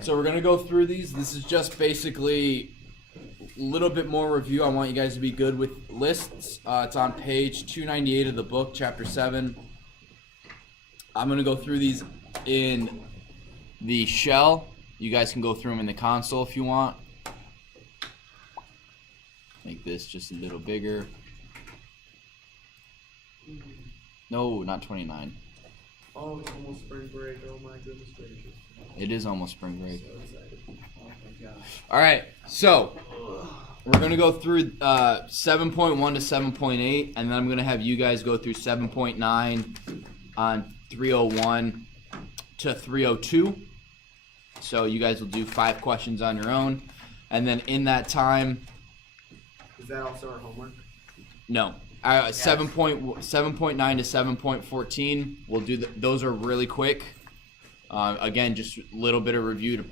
So we're going to go through these. This is just basically a little bit more review. I want you guys to be good with lists. It's on page 298 of the book, chapter 7. I'm going to go through these in the shell. You guys can go through them in the console if you want. Make this just a little bigger. No, not 29. Oh, it's almost spring break. Oh my goodness gracious. It is almost spring break. So excited. Oh my god. All right, so we're going to go through 7.1 to 7.8, and then I'm going to have you guys go through 7.9 on 301 to 302. So you guys will do 5 questions on your own, and then in that time... Is that also our homework? No. 7.9 to 7.14, we'll do those are really quick. Again, just a little bit of review to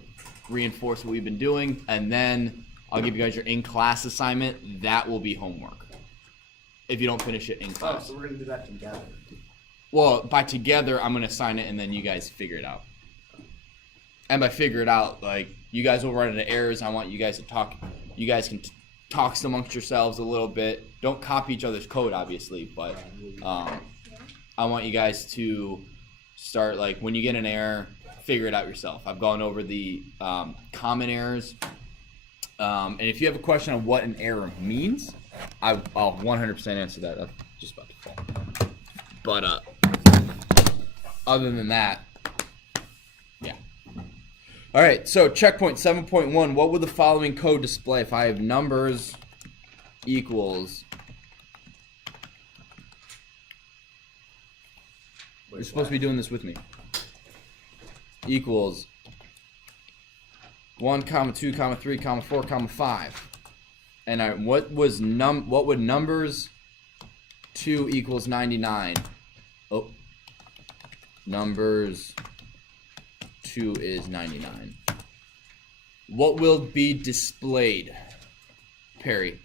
reinforce what we've been doing, and then I'll give you guys your in-class assignment. That will be homework if you don't finish it in class. Oh, so we're going to do that together. Well, by together, I'm going to assign it, and then you guys figure it out. And by figure it out, like, you guys will run into errors. I want you guys to talk. You guys can talk amongst yourselves a little bit. Don't copy each other's code, obviously, but I want you guys to start, like, when you get an error, figure it out yourself. I've gone over the common errors. And if you have a question on what an error means, I'll 100% answer that. That's just about to fall. But other than that, yeah. All right, so checkpoint 7.1. What would the following code display if I have numbers equals... You're supposed to be doing this with me. Equals 1, 2, 3, 4, 5. And what would numbers 2 equals 99? Oh, numbers 2 is 99. What will be displayed, Perry?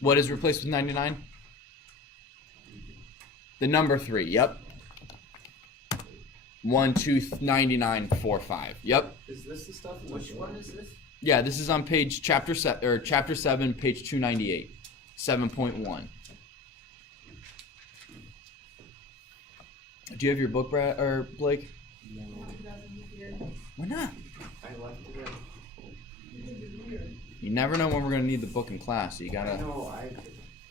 What is replaced with 99? The number 3, yep. 1, 2, 99, 4, 5. Yep. Is this the stuff? Which one is this? Yeah, this is on page chapter 7, page 298, 7.1. Do you have your book, Brad or Blake? No. Why not? I left it in. You never know when we're gonna need the book in class, so you gotta. No,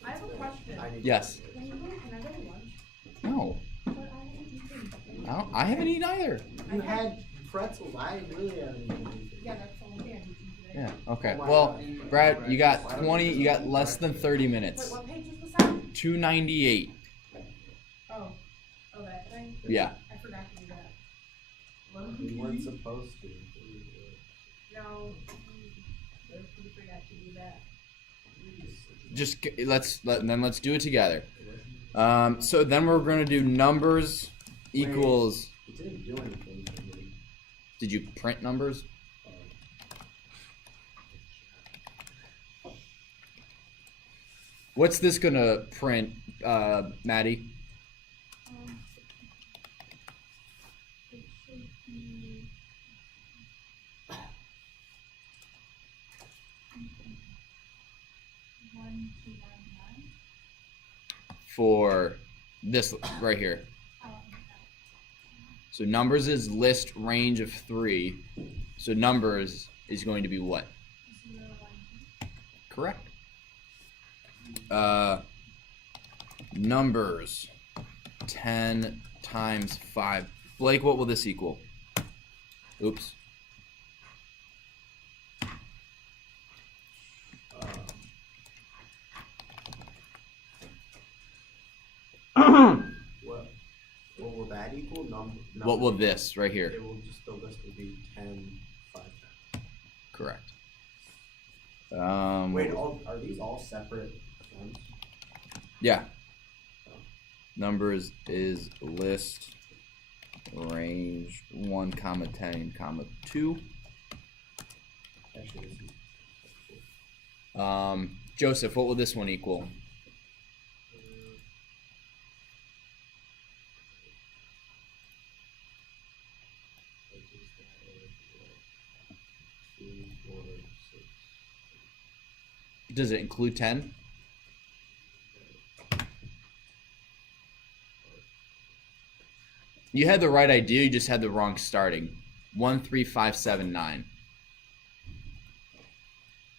I have a question. Yes. Can I go to lunch? No. But I haven't eaten. I haven't eaten either. You had pretzels. I really haven't eaten anything. Yeah, that's the only thing I'm eating today. Yeah. Okay. Oh my Well, God. Brad, you got 20. You got less than 30 Wait, minutes. what page is this on? 298. Oh, that thing? Yeah. I forgot to do that. We weren't supposed to. No, we forgot to do that. Just let's do it together. So then we're gonna do numbers equals. It didn't do anything for me. Did you print numbers? What's this gonna print, Maddie? It should be... For this right here. So numbers is list range of 3. So numbers is going to be what? 0, 1, 2. Correct. Numbers 10 times 5. Blake, what will this equal? Oops. What will that equal? What will this right here? It will just, the list will be 10, 5 times. Correct. Wait, are these all separate ones? Yeah. Numbers is list range 1, 10, 2. Actually, this is Joseph, what will this one equal? 2, 4, 6. Does it include 10? You had the right idea, you just had the wrong starting. 1, 3, 5, 7, 9.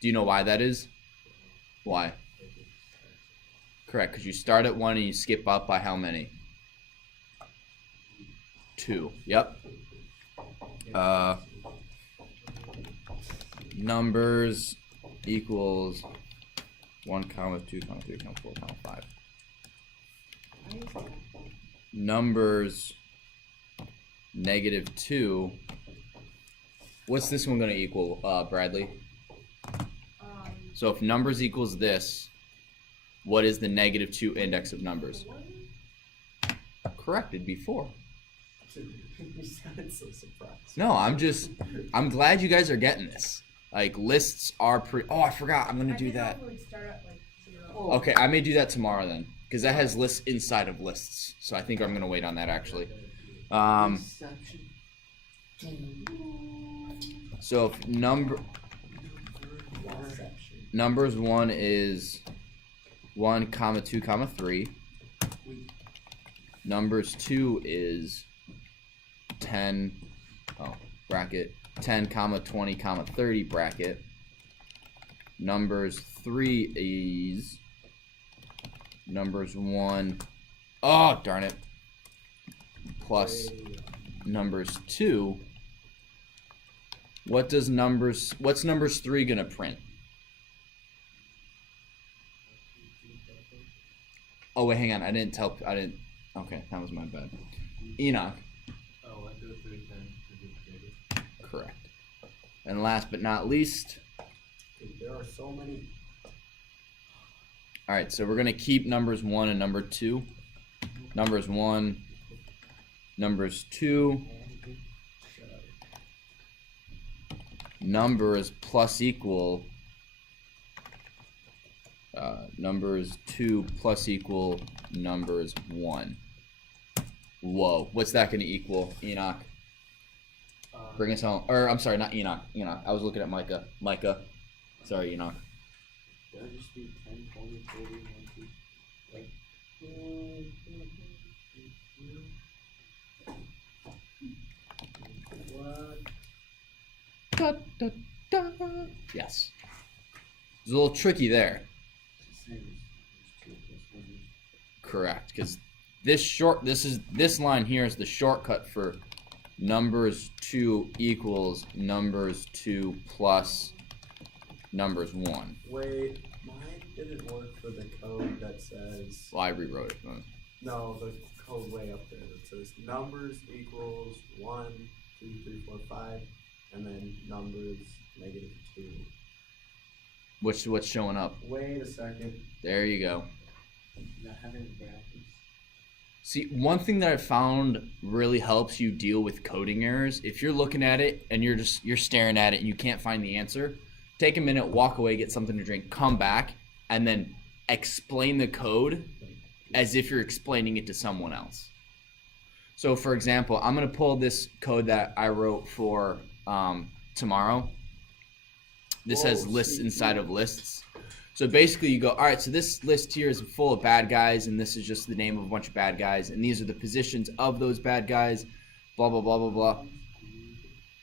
Do you know why that is? Why? Correct, because you start at 1 and you skip up by how many? 2. Yep. Numbers equals 1 comma 2 comma 3 comma 4 comma 5. Numbers -2. What's this one going to equal, Bradley? So if numbers equals this, what is the -2 index of numbers? Correct, it'd be 4. You sounded so surprised. No, I'm glad you guys are getting this. Like, lists are pretty. Oh, I forgot. I'm gonna do that. Would start at like 0. Okay, I may do that tomorrow then, because that has lists inside of lists. So I think I'm gonna wait on that actually. So if numbers 1 is 1 comma 2 comma 3. Numbers 2 is 10. Oh, bracket. 10 comma 20 comma 30 bracket. Numbers 3 is numbers 1. Oh, darn it. Plus numbers 2. What's numbers 3 gonna print? Oh wait, hang on. Okay, that was my bad. Enoch. Oh, 1, 2, 3, 10. Correct. And last but not least. There are so many. Alright, so we're gonna keep numbers 1 and number 2. Numbers 1, numbers 2. Numbers plus equal. Numbers 2 plus equal numbers 1. Whoa, what's that going to equal, Enoch? Bring us home. Or, I'm sorry, not Enoch. I was looking at Micah. Micah. Sorry, Enoch. That just be 10, 20, 30, 1, 2, like. What? Da, da, da. Yes. It's a little tricky there. Correct, because this line here is the shortcut for numbers 2 equals numbers 2 plus numbers 1. Wait, mine didn't work for the code that says. Well, I rewrote it. No, the code way up there that says numbers equals 1, 2, 3, 4, 5, and then numbers -2. What's showing up? Wait a second. There you go. Not having brackets. See, one thing that I found really helps you deal with coding errors, if you're looking at it and you're staring at it and you can't find the answer, take a minute, walk away, get something to drink, come back, and then explain the code as if you're explaining it to someone else. So for example, I'm going to pull this code that I wrote for tomorrow. This has lists inside of lists. So basically you go, all right, so this list here is full of bad guys, and this is just the name of a bunch of bad guys, and these are the positions of those bad guys, blah, blah, blah, blah, blah.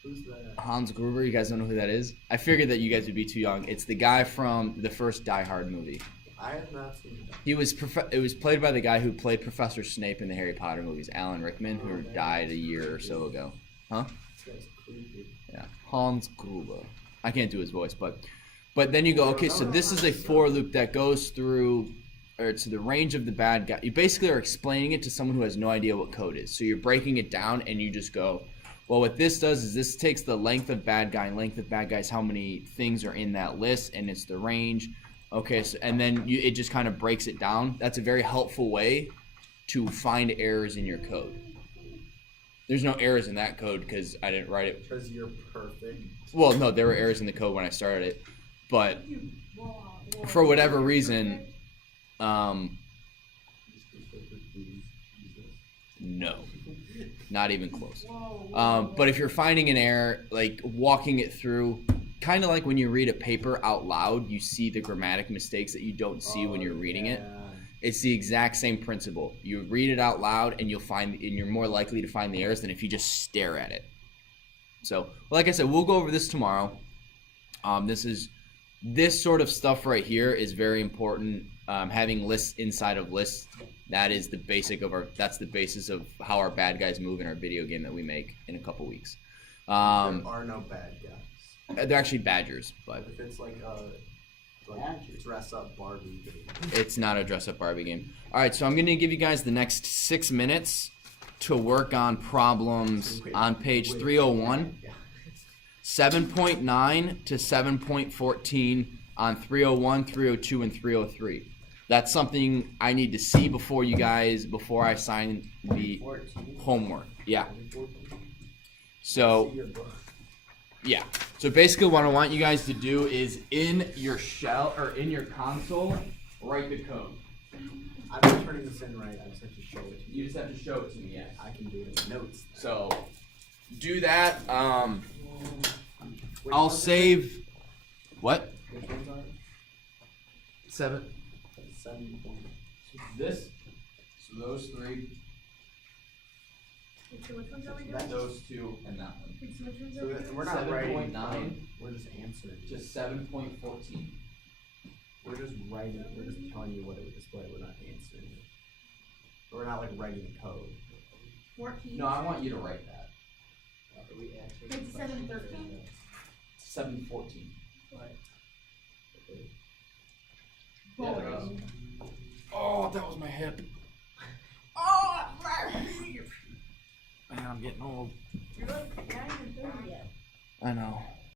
Who's that? Hans Gruber, you guys don't know who that is? I figured that you guys would be too young. It's the guy from the first Die Hard movie. I have not seen that. It was played by the guy who played Professor Snape in the Harry Potter movies, Alan Rickman, who died a year or so ago. Huh? This guy's creepy. Yeah, Hans Gruber. I can't do his voice, but then you go, okay, so this is a for loop that goes through, or to the range of the bad guy. You basically are explaining it to someone who has no idea what code is. So you're breaking it down, and you just go, well, what this does is this takes the length of bad guy, and length of bad guys, how many things are in that list, and it's the range. Okay, so and then it just kind of breaks it down. That's a very helpful way to find errors in your code. There's no errors in that code because I didn't write it. Because you're perfect. Well, no, there were errors in the code when I started it, but for whatever reason, no. Not even close. Whoa. But if you're finding an error, like walking it through, kind of like when you read a paper out loud, you see the grammatic mistakes that you don't see when you're reading it. It's the exact same principle. You read it out loud, and you're more likely to find the errors than if you just stare at it. So, like I said, we'll go over this tomorrow. This sort of stuff right here is very important. Having lists inside of lists, that is the basic of that's the basis of how our bad guys move in our video game that we make in a couple weeks. There are no bad guys. They're actually badgers, but If it's like dress up Barbie game. it's not a dress up Barbie game. All right, so I'm going to give you guys the next 6 minutes to work on problems on page 301, 7.9 to 7.14 on 301, 302, and 303. That's something I need to see before I sign the homework. Yeah. So, yeah. So basically what I want you guys to do is in your shell or in your console, write the code. I'm not turning this in right. I just have to show it to you. You just have to show it to me, yes. I can do it in notes. So do that. Which I'll ones are save what? Which ones are it? 7. 7 points. This. So those 3, So which ones are we doing? those 2, and that one. Which ones So are we that doing? we're not writing. 7.9. We're just answering. Just 7.14. We're just writing. We're just telling you what it would display. We're not answering it. We're not like writing a code. 14. No, I want you to write that. It's 7:13. 7.14. Boring. Oh, that was my hip. Oh, man, I'm getting old. You're like not even 30 yet. I know.